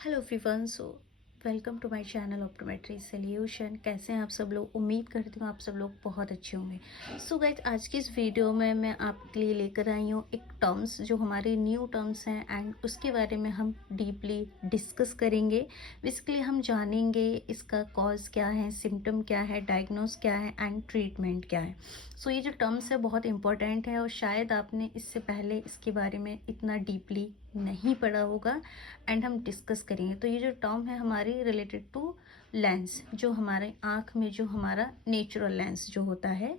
Hello everyone. Welcome to my channel optometry solution. कैसे हैं आप सब लोग? उम्मीद करती हूँ आप सब लोग बहुत अच्छे होंगे। गाइस, आज की इस वीडियो में मैं आपके लिए लेकर आई हूँ एक टर्म्स जो हमारे न्यू टर्म्स हैं एंड उसके बारे में हम डीपली डिस्कस करेंगे। बेसिकली हम जानेंगे इसका कॉज क्या है, सिम्टम क्या है, डायग्नोस क्या है एंड ट्रीटमेंट क्या है। ये जो टर्म्स है बहुत इंपॉर्टेंट है और शायद आपने इससे पहले इसके बारे में इतना डीपली नहीं पढ़ा होगा एंड हम डिस्कस करेंगे। तो ये जो टर्म है हमारी रिलेटेड टू लेंस, जो हमारे आँख में जो हमारा नेचुरल लेंस जो होता है।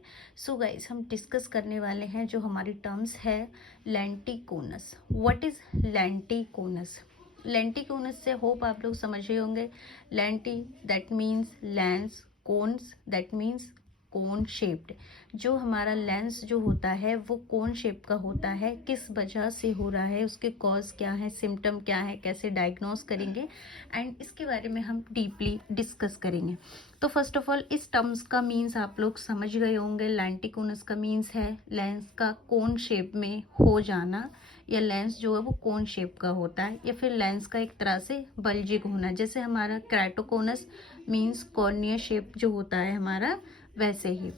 गाइस, हम डिस्कस करने वाले हैं जो हमारी टर्म्स है lenticonus. What is lenticonus? Lenticonus से होप आप लोग समझ रहे होंगे। Lenti that means lens, cones that means cone shaped. जो हमारा लेंस जो होता है वो कोन शेप का होता है। किस वजह से हो रहा है, उसके कॉज क्या है, सिम्टम क्या है, कैसे डायग्नोस करेंगे एंड इसके बारे में हम डीपली डिस्कस करेंगे। तो फर्स्ट ऑफ ऑल इस टर्म्स का मीन्स आप लोग समझ गए होंगे। लेंटिकोनस का मीन्स है लेंस का कोन शेप में हो जाना, या लेंस जो है वो कोन शेप का होता है, या फिर लेंस का एक तरह से बल्जिग होना। जैसे हमारा क्रेटोकोनस मीन्स कॉर्निया शेप जो होता है हमारा, वैसे ही।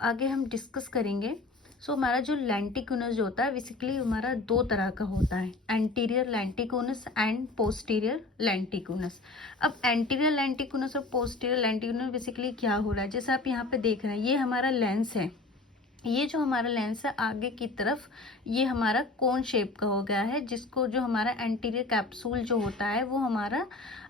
आगे हम डिस्कस करेंगे। हमारा जो लेंटिकोनस जो होता है बेसिकली हमारा दो तरह का होता है, anterior lenticonus and posterior lenticonus. अब एंटीरियर लेंटिकोनस और पोस्टीरियर लेंटिकोनस बेसिकली क्या हो रहा है, जैसे आप यहाँ पे देख रहे हैं ये हमारा लेंस है। ये जो हमारा लेंस है आगे की तरफ ये हमारा कोन शेप का हो गया है, जिसको जो हमारा एंटीरियर कैप्सूल जो होता है वो हमारा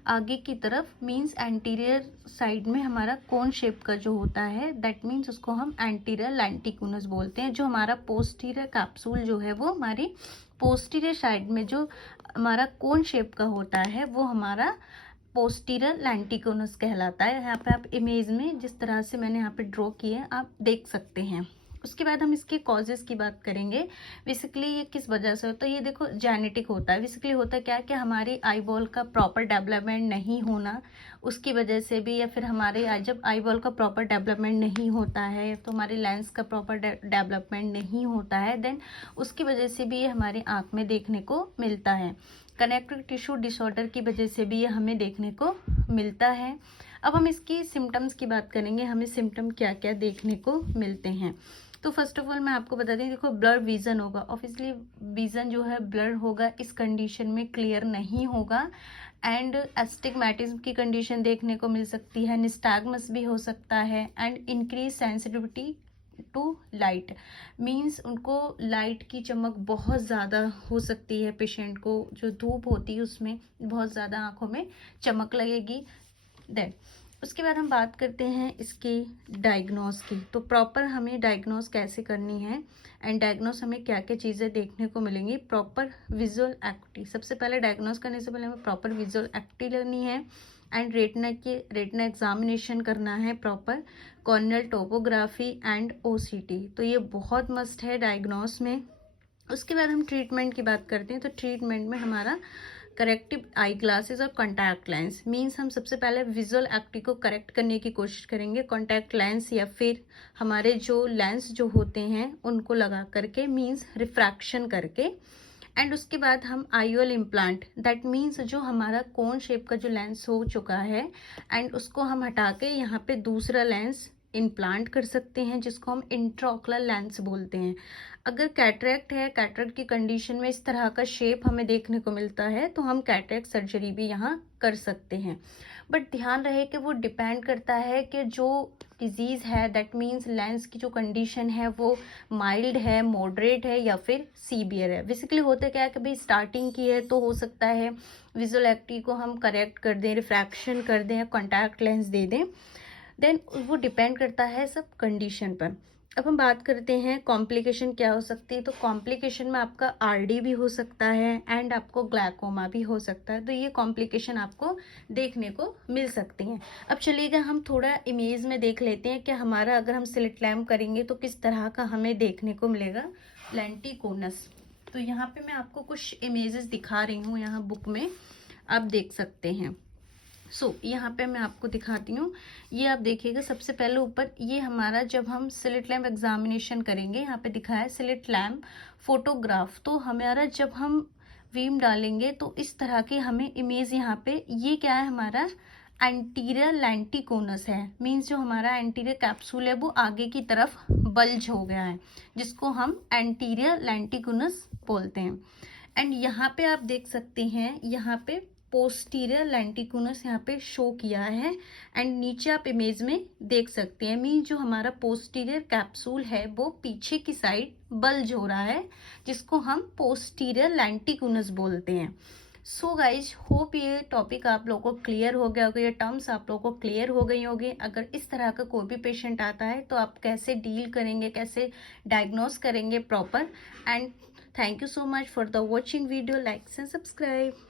आगे की तरफ मींस एंटीरियर साइड में हमारा कोन शेप का जो होता है दैट मींस उसको हम एंटीरियर लेंटिकोनस बोलते हैं। जो हमारा पोस्टीरियर कैप्सूल जो है वो हमारी पोस्टीरियर साइड में जो हमारा कोन शेप का होता है वो हमारा पोस्टीरियर लेंटिकोनस कहलाता है। यहाँ पे आप इमेज में जिस तरह से मैंने यहाँ पे ड्रॉ किए आप देख सकते हैं। उसके बाद हम इसके कॉजेज़ की बात करेंगे। बेसिकली ये किस वजह से होता है, ये देखो जेनेटिक होता है। बेसिकली होता क्या है कि हमारी आई बॉल का प्रॉपर डेवलपमेंट नहीं होना, उसकी वजह से भी, या फिर हमारे जब आई बॉल का प्रॉपर डेवलपमेंट नहीं होता है तो हमारे लेंस का प्रॉपर डेवलपमेंट नहीं होता है, देन उसकी वजह से भी ये हमारी आँख में देखने को मिलता है। कनेक्टिव टिश्यू डिसऑर्डर की वजह से भी ये हमें देखने को मिलता है। अब हम इसकी सिम्टम्स की बात करेंगे, हमें सिम्टम क्या क्या देखने को मिलते हैं। तो फर्स्ट ऑफ ऑल मैं आपको बता दें, देखो ब्लर विजन होगा। ऑब्वियसली विजन जो है ब्लर होगा, इस कंडीशन में क्लियर नहीं होगा एंड एस्टिग्मेटिज्म की कंडीशन देखने को मिल सकती है, निस्टैग्मस भी हो सकता है and increase sensitivity to light means उनको लाइट की चमक बहुत ज़्यादा हो सकती है। पेशेंट को जो धूप होती है उसमें बहुत ज़्यादा आँखों में चमक लगेगी। देन उसके बाद हम बात करते हैं इसकी डायग्नोस की। तो प्रॉपर हमें डायग्नोस कैसे करनी है एंड डायग्नोस हमें क्या क्या चीज़ें देखने को मिलेंगी। प्रॉपर विजुअल एक्टिविटी, सबसे पहले डायग्नोस करने से पहले हमें प्रॉपर विजुअल एक्टिविटी लेनी है एंड रेटिना एग्जामिनेशन करना है, proper corneal topography and OCT. तो ये बहुत मस्ट है डायग्नोस में। उसके बाद हम ट्रीटमेंट की बात करते हैं। तो ट्रीटमेंट में हमारा करेक्टिव आई ग्लासेस और कॉन्टैक्ट लेंस मीन्स हम सबसे पहले विजुअल एक्टिविटी को करेक्ट करने की कोशिश करेंगे। कॉन्टैक्ट लेंस या फिर हमारे जो लेंस जो होते हैं उनको लगा करके मीन्स रिफ्रैक्शन करके एंड उसके बाद हम आईओएल इम्प्लांट दैट मीन्स जो हमारा कोन शेप का जो लेंस हो चुका है एंड उसको हम हटा के यहाँ पे दूसरा लेंस इम्प्लांट कर सकते हैं, जिसको हम इंट्राओकुलर लेंस बोलते हैं। अगर कैटरेक्ट है, कैटरेक्ट की कंडीशन में इस तरह का शेप हमें देखने को मिलता है तो हम कैटरेक्ट सर्जरी भी यहाँ कर सकते हैं। बट ध्यान रहे कि वो डिपेंड करता है कि जो डिजीज़ है दैट मीन्स लेंस की जो कंडीशन है वो माइल्ड है, मॉडरेट है या फिर सीवियर है। बेसिकली होता क्या है कि भाई स्टार्टिंग की है तो हो सकता है विजुअल एक्टिविटी को हम करेक्ट कर दें, रिफ्रैक्शन कर दें, कॉन्टैक्ट लेंस दे दें, देन वो डिपेंड करता है सब कंडीशन पर। अब हम बात करते हैं कॉम्प्लिकेशन क्या हो सकती है। तो कॉम्प्लिकेशन में आपका आरडी भी हो सकता है एंड आपको ग्लाइकोमा भी हो सकता है। तो ये कॉम्प्लिकेशन आपको देखने को मिल सकती हैं। अब चलिएगा हम थोड़ा इमेज में देख लेते हैं कि हमारा अगर हम स्लिट लैम्प करेंगे तो किस तरह का हमें देखने को मिलेगा लेंटिकोनस। तो यहाँ पे मैं आपको कुछ इमेजेस दिखा रही हूँ, यहाँ बुक में आप देख सकते हैं। यहाँ पे मैं आपको दिखाती हूँ। ये आप देखिएगा सबसे पहले ऊपर ये हमारा जब हम स्लिट लैम्प एग्जामिनेशन करेंगे, यहाँ पे दिखा है स्लिट लैम्प फोटोग्राफ। तो हमारा जब हम वीम डालेंगे तो इस तरह के हमें इमेज यहाँ पे, ये क्या है हमारा एंटीरियर लेंटिकोनस है, मीन्स जो हमारा एंटीरियर कैप्सूल है वो आगे की तरफ बल्ज हो गया है, जिसको हम एंटीरियर लेंटिकोनस बोलते हैं। एंड यहाँ पे आप देख सकते हैं, यहाँ पे पोस्टीरियर लेंटिकुलस यहाँ पे शो किया है। एंड नीचे आप इमेज में देख सकते हैं, मीन जो हमारा पोस्टीरियर कैप्सूल है वो पीछे की साइड बल्ज हो रहा है, जिसको हम पोस्टीरियर लेंटिकुलस बोलते हैं। सो गाइज, होप ये टॉपिक आप लोगों को क्लियर हो गया होगा, ये टर्म्स आप लोगों को क्लियर हो गई होगी। अगर इस तरह का कोई भी पेशेंट आता है तो आप कैसे डील करेंगे, कैसे डायग्नोस करेंगे proper. And thank you so much for the watching video, likes and subscribe.